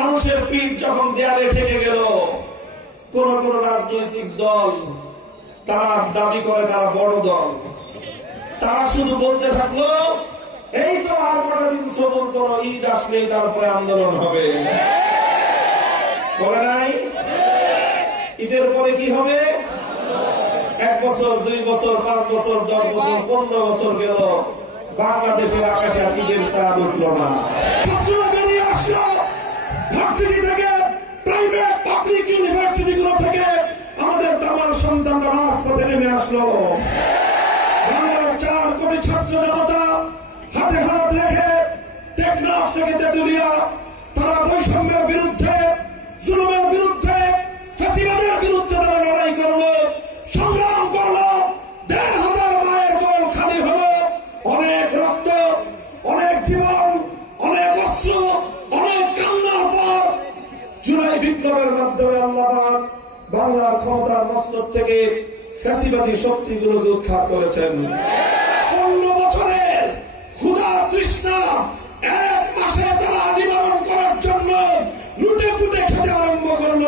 মানুষের পিঠ যখন দেয়ালে ঠেকে গেল, কোন কোন রাজনৈতিক দল তারা দাবি করে তারা বড় দল। তারা শুধু বলতে থাকল, এই তো আর কটা দিন সবুর করো ঈদ আসলে তারপরে আন্দোলন হবে। বলে নাই? ঈদের পরে কি হবে? এক বছর, দুই বছর, পাঁচ বছর, দশ বছর, পনেরো বছর গেল। বাংলাদেশের আকাশে ঈদের চাঁদ উঠল না। আসলো। ভার্সিটি থেকে প্রাইভেট পাবলিক ইউনিভার্সিটি গুলো থেকে আমাদের দামার সন্তানরা রাজপথে নেমে আসলো। বাংলার চার কোটি ছাত্র জনতা হাতে হাত রেখে টেকনাফ থেকে তেতুলিয়া, তারা বৈষম্যের বিরুদ্ধে জুলুমের ক্ষমতার থেকে ফ্যাসিবাদী শক্তিগুলোকে উৎখাত করেছেন। পনেরো বছরের ক্ষুধা তৃষ্ণা এক মাসে তারা নিবারণ করার জন্য লুটে পুটে খেতে আরম্ভ করল।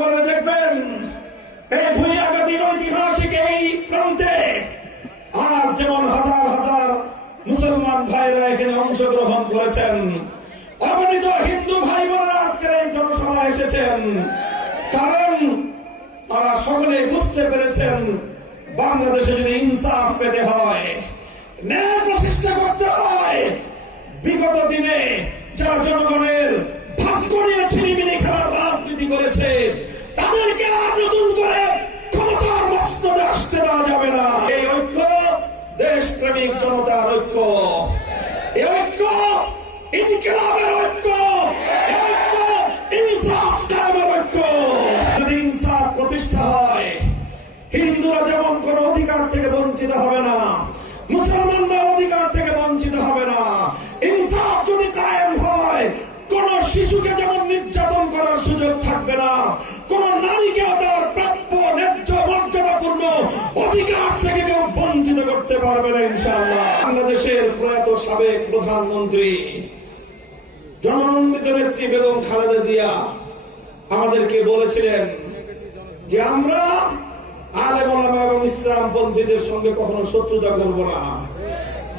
করে দেখবেন এই প্রান্তে আজ যেমন হাজার মুসলমান ভাইরা এখানে অংশগ্রহণ করেছেন। অগণিত হিন্দু ভাই বোনেরা আজকের এই জনসভায় এসেছেন। কারণ তারা সকলে বুঝতে পেরেছেন, বাংলাদেশে যদি ইনসাফ পেতে হয়, ন্যায় প্রতিষ্ঠা করতে হয়, বিগত দিনে যারা জনগণের ভাগ্য নিয়ে ছিনিমিনি খেলার রাজনীতি করেছে, তাদেরকে আর নতুন করে ক্ষমতার মস্তদে আসতে দেওয়া যাবে না। দেশপ্রেমিক জনতার ঐক্য। ঐক্য, ইনকিলাবের ঐক্য প্রতিষ্ঠা হয়, হিন্দুরা যেমন কোন অধিকার থেকে বঞ্চিত হবে না মুসলমানরা প্রধানমন্ত্রী, জননন্দিত নেত্রী বেগম খালেদা জিয়া আমাদেরকে বলেছিলেন যে আমরা আলেম এবং ইসলাম পন্থীদের সঙ্গে কখনো শত্রুতা করব না।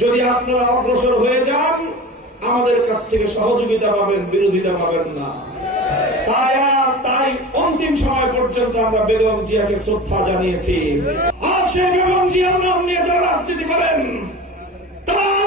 যদি আপনারা অগ্রসর হয়ে যান, আমাদের কাছ থেকে সহযোগিতা পাবেন, বিরোধিতা পাবেন না। তাই আর তাই অন্তিম সময় পর্যন্ত আমরা বেগম জিয়াকে শ্রদ্ধা জানিয়েছি। আর সেই বেগম জিয়ার নাম নিয়ে যারা রাজনীতি করেন, তারা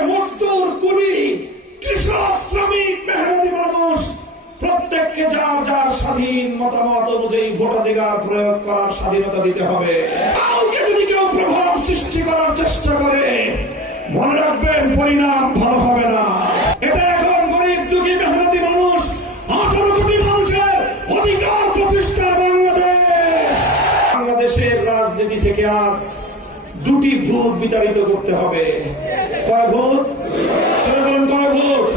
যার যার স্বাধীন মতামত অনুযায়ী ভোটাধিকার প্রয়োগ করার স্বাধীনতা দিতে হবে। যদি কেউ প্রভাব সৃষ্টি করার চেষ্টা করে, মনে রাখবেন পরিণাম ভালো হবে না। এটা এখন গরিব, দুঃখী, মেহনতি মানুষ, আঠারো কোটি মানুষের অধিকার প্রতিষ্ঠার বাংলাদেশ। বাংলাদেশের রাজনীতি থেকে আজ দুটি ভূত বিতাড়িত করতে হবে। কয় ভূত? কয় ভূত?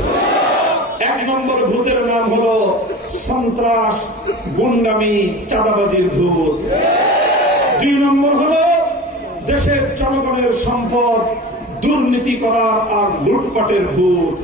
এক নম্বর ভূতের নাম হলো সন্ত্রাস, গুন্ডামি, চাঁদাবাজির ভূত। দুই নম্বর হলো দেশের জনগণের সম্পদ, দুর্নীতি করার আর লুটপাটের ভূত।